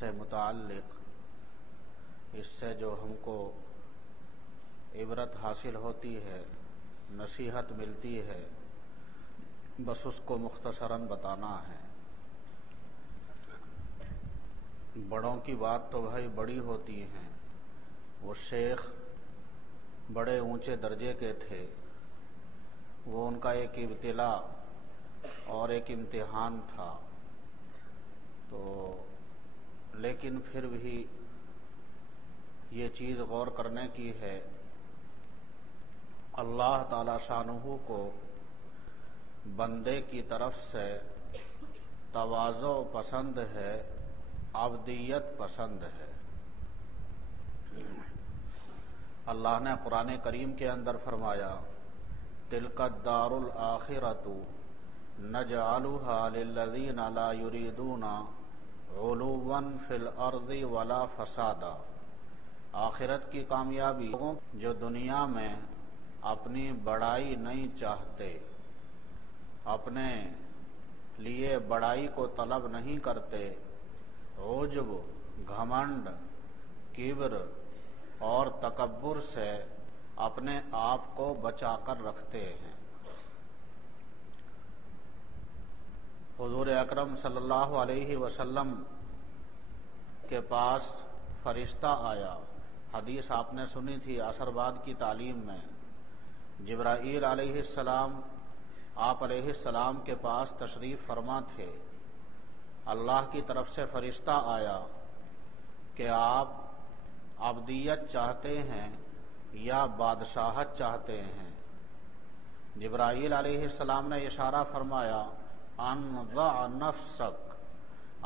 سے متعلق اس سے جو ہم کو عبرت حاصل ہوتی ہے، نصیحت ملتی ہے، بس اس کو مختصراً بتانا ہے۔ بڑوں کی بات تو بھائی بڑی ہوتی ہیں، وہ شیخ بڑے اونچے درجے کے تھے، وہ ان کا ایک ابتلا اور ایک امتحان تھا، تو لیکن پھر بھی یہ چیز غور کرنے کی ہے، اللہ تعالی شانہ کو بندے کی طرف سے تواضع پسند ہے، عبدیت پسند ہے۔ اللہ نے قرآن کریم کے اندر فرمایا تِلْكَ الدَّارُ الْآخِرَةُ نَجْعَلُهَا لِلَّذِينَ لَا يُرِيدُونَ عُلُوًّا فِي الْأَرْضِ وَلَا فَسَادًا۔ آخرت کی کامیابی جو دنیا میں اپنی بڑائی نہیں چاہتے، اپنے لیے بڑائی کو طلب نہیں کرتے، عجب، گھمنڈ، کبر اور تکبر سے اپنے آپ کو بچا کر رکھتے ہیں۔ حضور اکرم صلی اللہ علیہ وسلم کے پاس فرشتہ آیا، حدیث آپ نے سنی تھی عصر بعد کی تعلیم میں۔ جبرائیل علیہ السلام آپ علیہ السلام کے پاس تشریف فرما تھے، اللہ کی طرف سے فرشتہ آیا کہ آپ عبدیت چاہتے ہیں یا بادشاہت چاہتے ہیں؟ جبرائیل علیہ السلام نے اشارہ فرمایا ان ضع نفسک،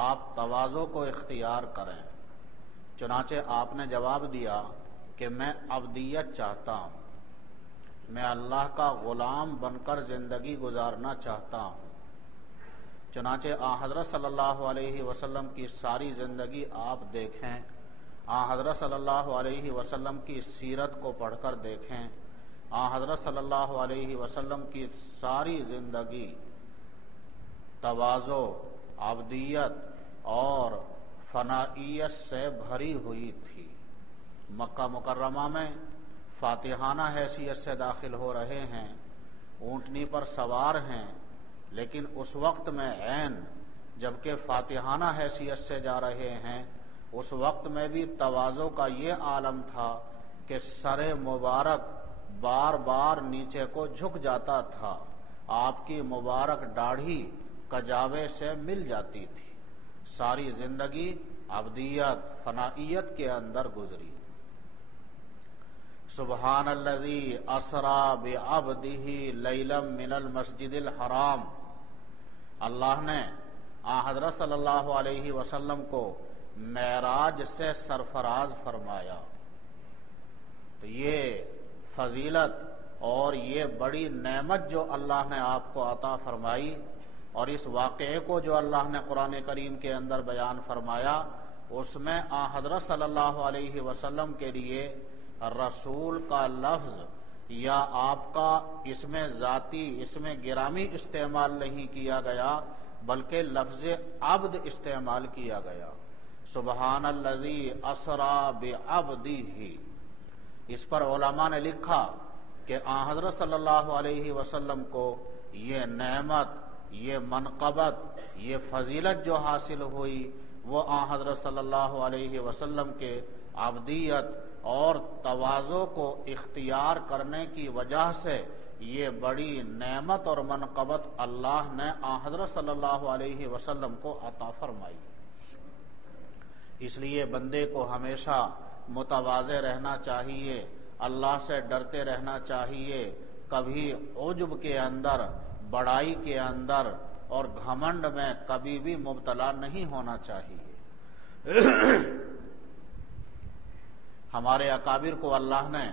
آپ تواضع کو اختیار کریں۔ چنانچہ آپ نے جواب دیا کہ میں عبدیت چاہتا ہوں، میں اللہ کا غلام بن کر زندگی گزارنا چاہتا ہوں۔ چنانچہ حضرت صلی اللہ علیہ وسلم کی ساری زندگی آپ دیکھیں، حضرت صلی اللہ علیہ وسلم کی سیرت کو پڑھ کر دیکھیں، حضرت صلی اللہ علیہ وسلم کی ساری زندگی تواضع، عبدیت اور فنائیت سے بھری ہوئی تھی۔ مکہ مکرمہ میں فاتحانہ حیثیت سے داخل ہو رہے ہیں، اونٹنی پر سوار ہیں، لیکن اس وقت میں عین جبکہ فاتحانہ حیثیت سے جا رہے ہیں، اس وقت میں بھی تواضع کا یہ عالم تھا کہ سر مبارک بار بار نیچے کو جھک جاتا تھا، آپ کی مبارک داڑھی کجاوے سے مل جاتی تھی۔ ساری زندگی عبدیت، فنائیت کے اندر گزری۔ سبحان الذی اسری بعبدہ لیلا من المسجد الحرام، اللہ نے حضرت صلی اللہ علیہ وسلم کو معراج سے سرفراز فرمایا۔ تو یہ فضیلت اور یہ بڑی نعمت جو اللہ نے آپ کو عطا فرمائی، اور اس واقعے کو جو اللہ نے قرآن کریم کے اندر بیان فرمایا، اس میں حضرت صلی اللہ علیہ وسلم کے لیے رسول کا لفظ یا آپ کا اس میں ذاتی، اس میں گرامی استعمال نہیں کیا گیا، بلکہ لفظ عبد استعمال کیا گیا۔ سبحان الذی اسری بعبدہ، اس پر علماء نے لکھا کہ حضرت صلی اللہ علیہ وسلم کو یہ نعمت، یہ منقبت، یہ فضیلت جو حاصل ہوئی، وہ حضرت صلی اللہ علیہ وسلم کے عبدیت اور تواضع کو اختیار کرنے کی وجہ سے یہ بڑی نعمت اور منقبت اللہ نے حضرت صلی اللہ علیہ وسلم کو عطا فرمائی۔ اس لیے بندے کو ہمیشہ متواضع رہنا چاہیے، اللہ سے ڈرتے رہنا چاہیے، کبھی عجب کے اندر، بڑائی کے اندر اور گھمنڈ میں کبھی بھی مبتلا نہیں ہونا چاہیے۔ ہمارے اکابر کو اللہ نے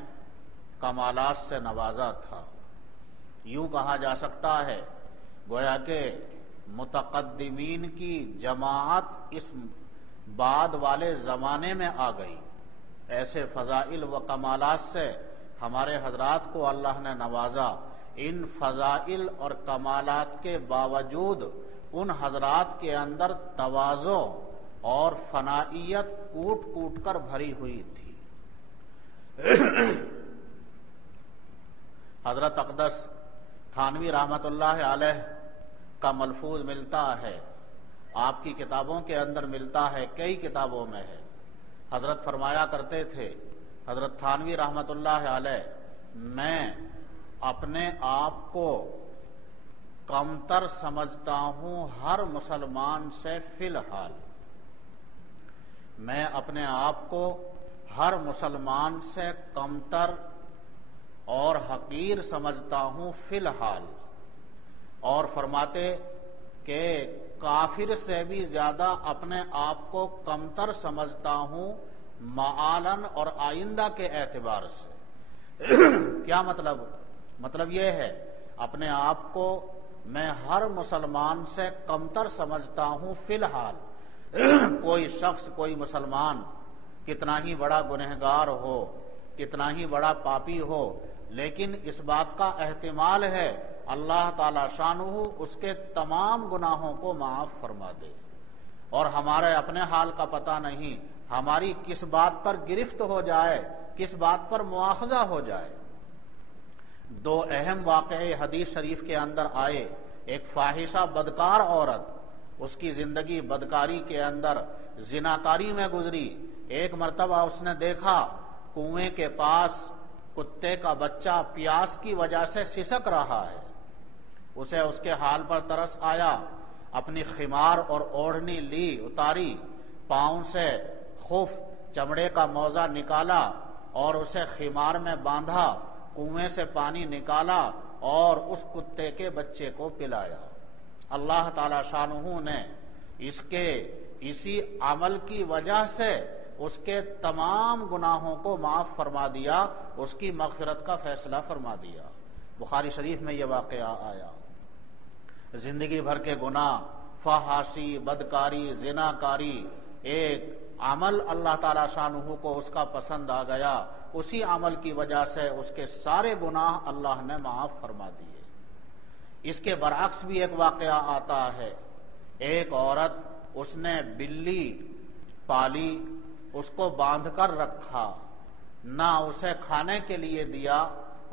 کمالات سے نوازا تھا، یوں کہا جا سکتا ہے گویا کہ متقدمین کی جماعت اس بعد والے زمانے میں آ گئی۔ ایسے فضائل و کمالات سے ہمارے حضرات کو اللہ نے نوازا۔ ان فضائل اور کمالات کے باوجود ان حضرات کے اندر تواضع اور فنائیت کوٹ کوٹ کر بھری ہوئی تھی۔ حضرت اقدس تھانوی رحمت اللہ علیہ کا ملفوظ ملتا ہے، آپ کی کتابوں کے اندر ملتا ہے، کئی کتابوں میں ہے۔ حضرت فرمایا کرتے تھے، حضرت تھانوی رحمت اللہ علیہ، میں اپنے آپ کو کمتر سمجھتا ہوں ہر مسلمان سے فی الحال، میں اپنے آپ کو ہر مسلمان سے کمتر اور حقیر سمجھتا ہوں فی الحال، اور فرماتے کہ کافر سے بھی زیادہ اپنے آپ کو کمتر سمجھتا ہوں معالن اور آئندہ کے اعتبار سے۔ کیا مطلب یہ ہے، اپنے آپ کو میں ہر مسلمان سے کمتر سمجھتا ہوں فی الحال۔ کوئی شخص، کوئی مسلمان کتنا ہی بڑا گنہگار ہو، کتنا ہی بڑا پاپی ہو، لیکن اس بات کا احتمال ہے اللہ تعالی شانہ اس کے تمام گناہوں کو معاف فرما دے، اور ہمارے اپنے حال کا پتہ نہیں ہماری کس بات پر گرفت ہو جائے، کس بات پر مواخذہ ہو جائے۔ دو اہم واقعے حدیث شریف کے اندر آئے، ایک فاحشہ بدکار عورت، اس کی زندگی بدکاری کے اندر زناکاری میں گزری۔ ایک مرتبہ اس نے دیکھا کنویں کے پاس کتے کا بچہ پیاس کی وجہ سے سسک رہا ہے، اسے اس کے حال پر ترس آیا، اپنی خمار اور اوڑھنی لی، اتاری، پاؤں سے خف چمڑے کا موزہ نکالا اور اسے خمار میں باندھا، کنویں سے پانی نکالا اور اس کتے کے بچے کو پلایا۔ اللہ تعالی شانہ نے اسی عمل کی وجہ سے اس کے تمام گناہوں کو معاف فرما دیا، اس کی مغفرت کا فیصلہ فرما دیا۔ بخاری شریف میں یہ واقعہ آیا۔ زندگی بھر کے گناہ، فحاشی، بدکاری، زناکاری، ایک عمل اللہ تعالی شانہ کو اس کا پسند آ گیا، اسی عمل کی وجہ سے اس کے سارے گناہ اللہ نے معاف فرما دیے۔ اس کے برعکس بھی ایک واقعہ آتا ہے، ایک عورت، اس نے بلی پالی، اس کو باندھ کر رکھا، نہ اسے کھانے کے لیے دیا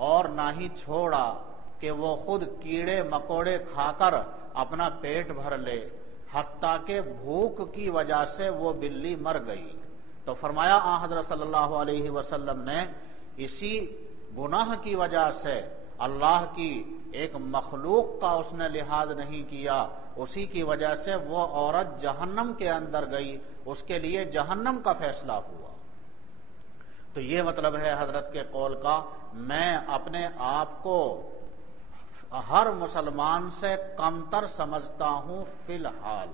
اور نہ ہی چھوڑا کہ وہ خود کیڑے مکوڑے کھا کر اپنا پیٹ بھر لے، حتیٰ کہ بھوک کی وجہ سے وہ بلی مر گئی۔ تو فرمایا آن حضرت صلی اللہ علیہ وسلم نے اسی گناہ کی وجہ سے اللہ کی ایک مخلوق کا اس نے لحاظ نہیں کیا، اسی کی وجہ سے وہ عورت جہنم کے اندر گئی، اس کے لیے جہنم کا فیصلہ ہوا۔ تو یہ مطلب ہے حضرت کے قول کا، میں اپنے آپ کو ہر مسلمان سے کمتر سمجھتا ہوں فی الحال۔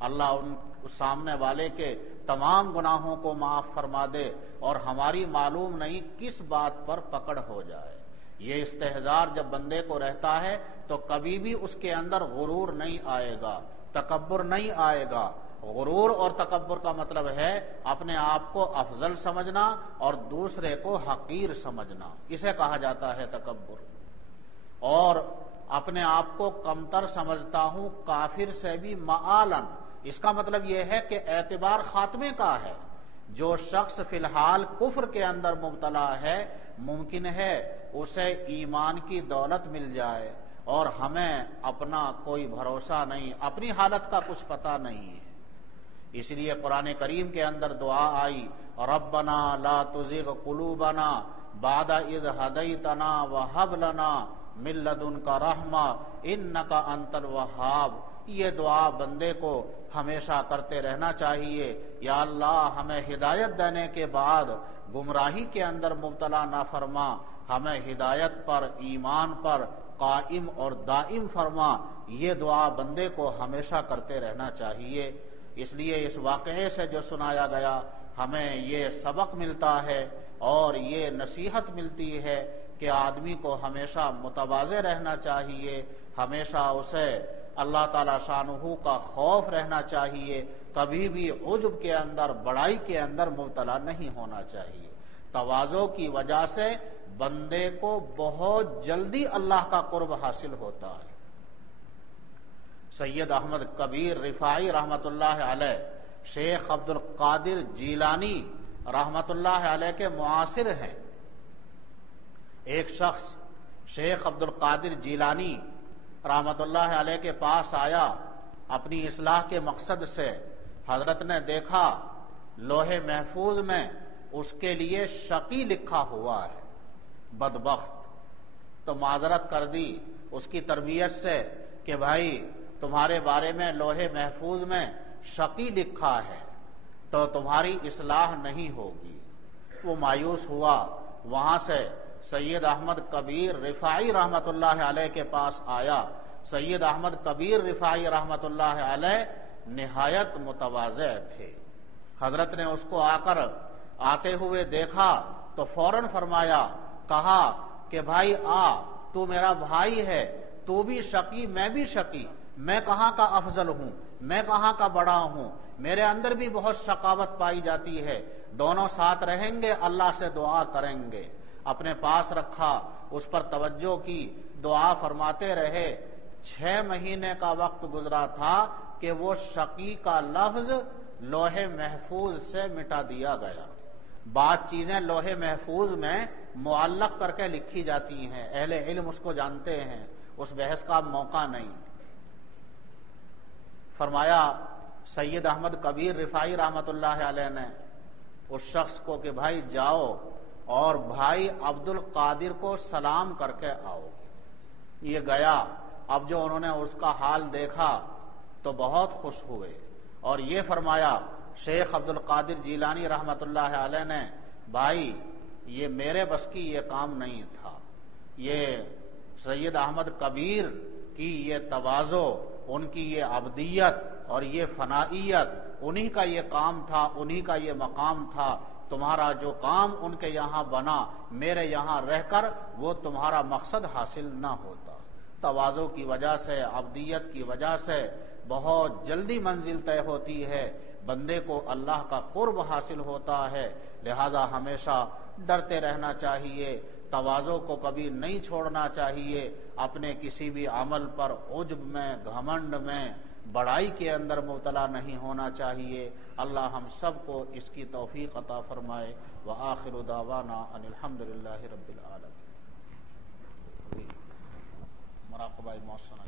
اللہ ان سامنے والے کے تمام گناہوں کو معاف فرما دے، اور ہماری معلوم نہیں کس بات پر پکڑ ہو جائے۔ یہ استحضار جب بندے کو رہتا ہے تو کبھی بھی اس کے اندر غرور نہیں آئے گا، تکبر نہیں آئے گا۔ غرور اور تکبر کا مطلب ہے اپنے آپ کو افضل سمجھنا اور دوسرے کو حقیر سمجھنا، اسے کہا جاتا ہے تکبر۔ اور اپنے آپ کو کمتر سمجھتا ہوں کافر سے بھی معالن، اس کا مطلب یہ ہے کہ اعتبار خاتمے کا ہے۔ جو شخص فی الحال کفر کے اندر مبتلا ہے، ممکن ہے اسے ایمان کی دولت مل جائے، اور ہمیں اپنا کوئی بھروسہ نہیں، اپنی حالت کا کچھ پتہ نہیں ہے۔ اس لیے قرآن کریم کے اندر دعا آئی، ربنا لا تزغ قلوبنا بعد اذ ہدیتنا وہب لنا من لدنک رحمہ انک انت الوہاب۔ یہ دعا بندے کو ہمیشہ کرتے رہنا چاہیے، یا اللہ ہمیں ہدایت دینے کے بعد گمراہی کے اندر مبتلا نہ فرما، ہمیں ہدایت پر، ایمان پر قائم اور دائم فرما۔ یہ دعا بندے کو ہمیشہ کرتے رہنا چاہیے۔ اس لیے اس واقعے سے جو سنایا گیا ہمیں یہ سبق ملتا ہے اور یہ نصیحت ملتی ہے کہ آدمی کو ہمیشہ متواضع رہنا چاہیے، ہمیشہ اسے اللہ تعالی شانہ کا خوف رہنا چاہیے، کبھی بھی عجب کے اندر، بڑائی کے اندر مبتلا نہیں ہونا چاہیے۔ تواضع کی وجہ سے بندے کو بہت جلدی اللہ کا قرب حاصل ہوتا ہے۔ سید احمد کبیر رفاعی رحمت اللہ علیہ شیخ عبد القادر جیلانی رحمت اللہ علیہ کے معاصر ہیں۔ ایک شخص شیخ عبد القادر جیلانی رحمت اللہ علیہ کے پاس آیا اپنی اصلاح کے مقصد سے۔ حضرت نے دیکھا لوح محفوظ میں اس کے لیے شقی لکھا ہوا ہے، بدبخت۔ تو معذرت کر دی اس کی تربیت سے کہ بھائی تمہارے بارے میں لوح محفوظ میں شقی لکھا ہے تو تمہاری اصلاح نہیں ہوگی۔ وہ مایوس ہوا، وہاں سے سید احمد کبیر رفاعی رحمت اللہ علیہ کے پاس آیا۔ سید احمد کبیر رفاعی رحمت اللہ علیہ نہایت متواضع تھے۔ حضرت نے اس کو آتے ہوئے دیکھا تو فوراً فرمایا، کہا کہ بھائی تو میرا بھائی ہے، تو بھی شقی میں بھی شقی، میں کہاں کا افضل ہوں، میں کہاں کا بڑا ہوں، میرے اندر بھی بہت شقاوت پائی جاتی ہے، دونوں ساتھ رہیں گے، اللہ سے دعا کریں گے۔ اپنے پاس رکھا، اس پر توجہ کی، دعا فرماتے رہے۔ 6 مہینے کا وقت گزرا تھا کہ وہ شقی کا لفظ لوح محفوظ سے مٹا دیا گیا۔ بعض چیزیں لوح محفوظ میں معلق کر کے لکھی جاتی ہیں، اہل علم اس کو جانتے ہیں، اس بحث کا موقع نہیں۔ فرمایا سید احمد کبیر رفاعی رحمت اللہ علیہ نے اس شخص کو کہ بھائی جاؤ اور بھائی عبد القادر کو سلام کر کے آؤ۔ یہ گیا، اب جو انہوں نے اس کا حال دیکھا تو بہت خوش ہوئے اور یہ فرمایا شیخ عبد القادر جیلانی رحمت اللہ علیہ نے، بھائی یہ میرے بس کی یہ کام نہیں تھا، یہ سید احمد کبیر کی یہ تواضع، ان کی یہ عبدیت اور یہ فنائیت، انہی کا یہ کام تھا، انہی کا یہ مقام تھا۔ تمہارا جو کام ان کے یہاں بنا، میرے یہاں رہ کر وہ تمہارا مقصد حاصل نہ ہوتا۔ تواضع کی وجہ سے، عبدیت کی وجہ سے بہت جلدی منزل طے ہوتی ہے، بندے کو اللہ کا قرب حاصل ہوتا ہے۔ لہذا ہمیشہ ڈرتے رہنا چاہیے، تواضع کو کبھی نہیں چھوڑنا چاہیے، اپنے کسی بھی عمل پر عجب میں، گھمنڈ میں، بڑائی کے اندر مبتلا نہیں ہونا چاہیے۔ اللہ ہم سب کو اس کی توفیق عطا فرمائے۔ وآخر دعوانا ان الحمدللہ رب العالمین۔ مراقبہ موسن